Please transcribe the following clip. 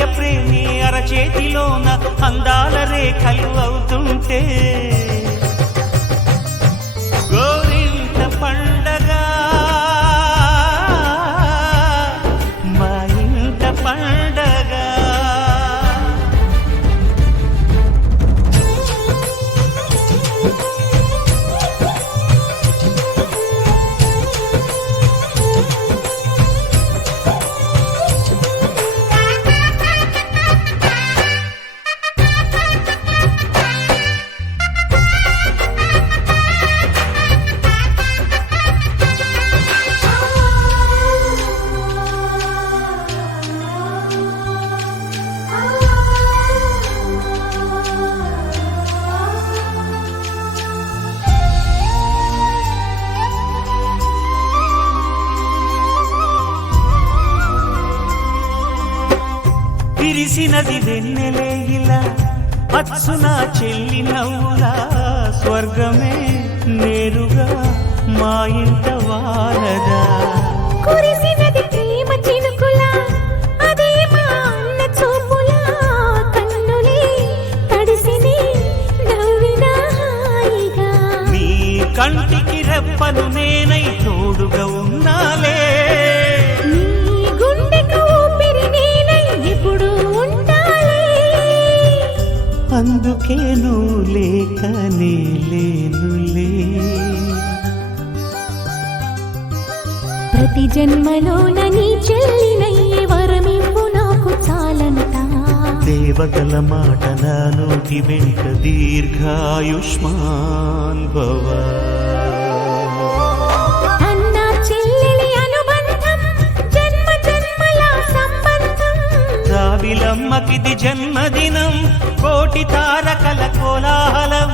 అన్నయ్య ప్రేమి అరచేతిలోన అందాల రేఖలు అవుతుంటే గోరింట పండగ మా ఇంట పండగ. విరిసినది వెన్నెలే ఇలా అచ్చున చెల్లి నవ్వులా స్వర్గమే నేరుగా మా ఇంట వారదా. కురిసినది ప్రేమ చినుకులా అదే మా అన్న చూపులా కన్నులే తడిసిని నవ్వినా హాయిగా. నీ కంటికి రెప్పను నేనై తోడుగా ఉన్నాలే. నీ గుండెకు ఊపిరి నేనై ఎప్పుడు ఉంటాలే. అందుకే నువ్వు లేక నే లేనులే. ప్రతి జన్మలోన నీ చెల్లినయ్యే వరమివ్వు నాకు చాలంట. దేవతల మాట నా నోటి వెంట దీర్ఘాయుష్మాన్ భవ. అన్న చెల్లెలి అనుబంధం జన్మ జన్మల సంబంధం. రావిలమ్మకిది జన్మదినం కోటి తారకల కోలాహలం.